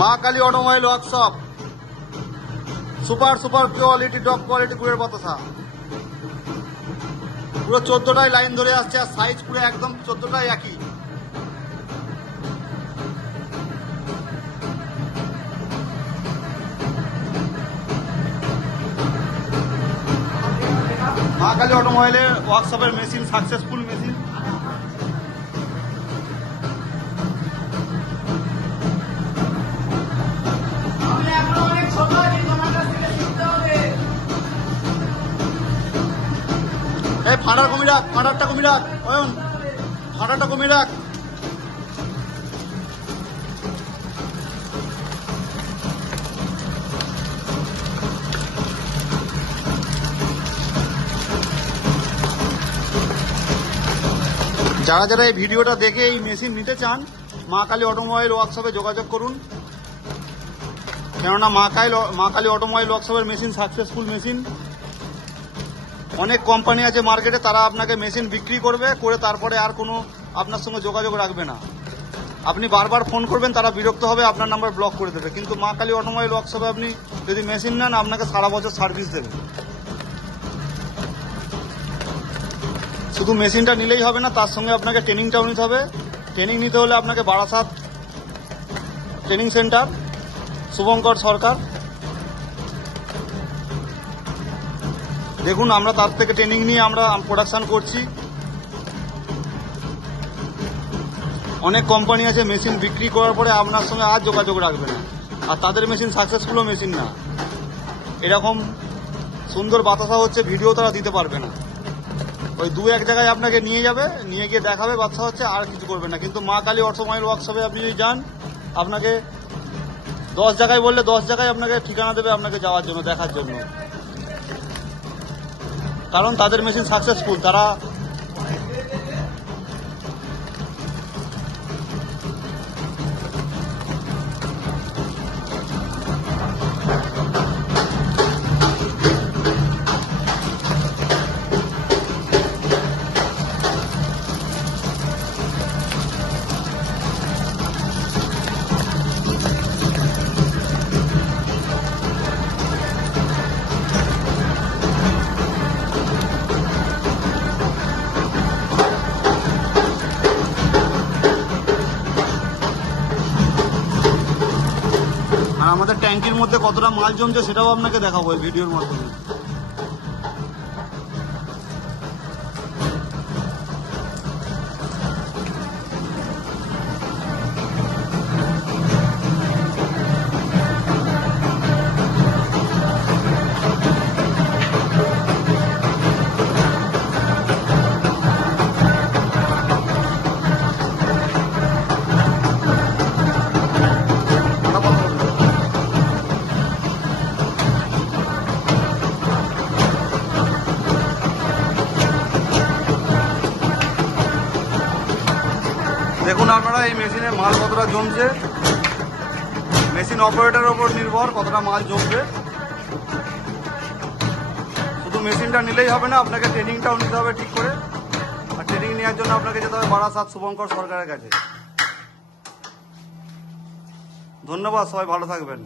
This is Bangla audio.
মা Kali automobile workshop, super super quality top quality গুড়ের বাতাসা। পুরো 14টাই লাইন ধরে আসছে, আর সাইজ পুরো একদম 14টাই একই। মা কালী অটোমোবাইলের ওয়ার্কশপের মেশিন, সাকসেসফুল মেশিন। এই ফাটার কমি রাখ, ফাটারটা কমি রাখ, অয়ন ফাটারটা কমি রাখ। যারা যারা এই ভিডিওটা দেখে এই মেশিন নিতে চান, মা কালী অটোমোবাইল ওয়ার্কশপে যোগাযোগ করুন। কেননা মা কালী অটোমোবাইল ওয়ার্কশপের মেশিন সাকসেসফুল মেশিন। অনেক কোম্পানি আছে মার্কেটে, তারা আপনাকে মেশিন বিক্রি করবে, করে তারপরে আর কোনো আপনার সঙ্গে যোগাযোগ রাখবে না। আপনি বারবার ফোন করবেন, তারা বিরক্ত হবে, আপনার নাম্বার ব্লক করে দেবে। কিন্তু মা কালী অটোমোবাইল ওয়ার্কশপে আপনি যদি মেশিন নেন, আপনাকে সারা বছর সার্ভিস দেবে। শুধু মেশিনটা নিলেই হবে না, তার সঙ্গে আপনাকে ট্রেনিংটাও নিতে হবে। ট্রেনিং নিতে হলে আপনাকে বারাসাত ট্রেনিং সেন্টার, শুভঙ্কর সরকার, দেখুন আমরা তার থেকে ট্রেনিং নিয়ে আমরা প্রোডাকশান করছি। অনেক কোম্পানি আছে মেশিন বিক্রি করার পরে আপনার সঙ্গে আর যোগাযোগ রাখবে না, আর তাদের মেশিন সাকসেসফুলও মেশিন না। এরকম সুন্দর বাতাসা হচ্ছে, ভিডিও তারা দিতে পারবে না। ওই দু এক জায়গায় আপনাকে নিয়ে যাবে, নিয়ে গিয়ে দেখাবে বাচ্চা হচ্ছে, আর কিছু করবে না। কিন্তু মা কালী অটোমোবাইল ওয়ার্কশপে আপনি যদি যান, আপনাকে 10 জায়গায় বললে 10 জায়গায় আপনাকে ঠিকানা দেবে আপনাকে যাওয়ার জন্য, দেখার জন্য। কারণ তাদের মেশিন সাকসেসফুল। তারা আর আমাদের ট্যাঙ্কির মধ্যে কতটা মাল জমছে সেটাও আপনাকে দেখাবো এই ভিডিওর মাধ্যমে। দেখুন আপনারা এই মেশিনে মাল কতটা জমছে, মেশিন অপারেটরের ওপর নির্ভর কতটা মাল জমবে। শুধু মেশিনটা নিলেই হবে না, আপনাকে ট্রেনিংটাও নিতে হবে ঠিক করে। আর ট্রেনিং নেওয়ার জন্য আপনাকে যেতে হবে বারাসাত শুভঙ্কর সরকারের কাছে। ধন্যবাদ, সবাই ভালো থাকবেন।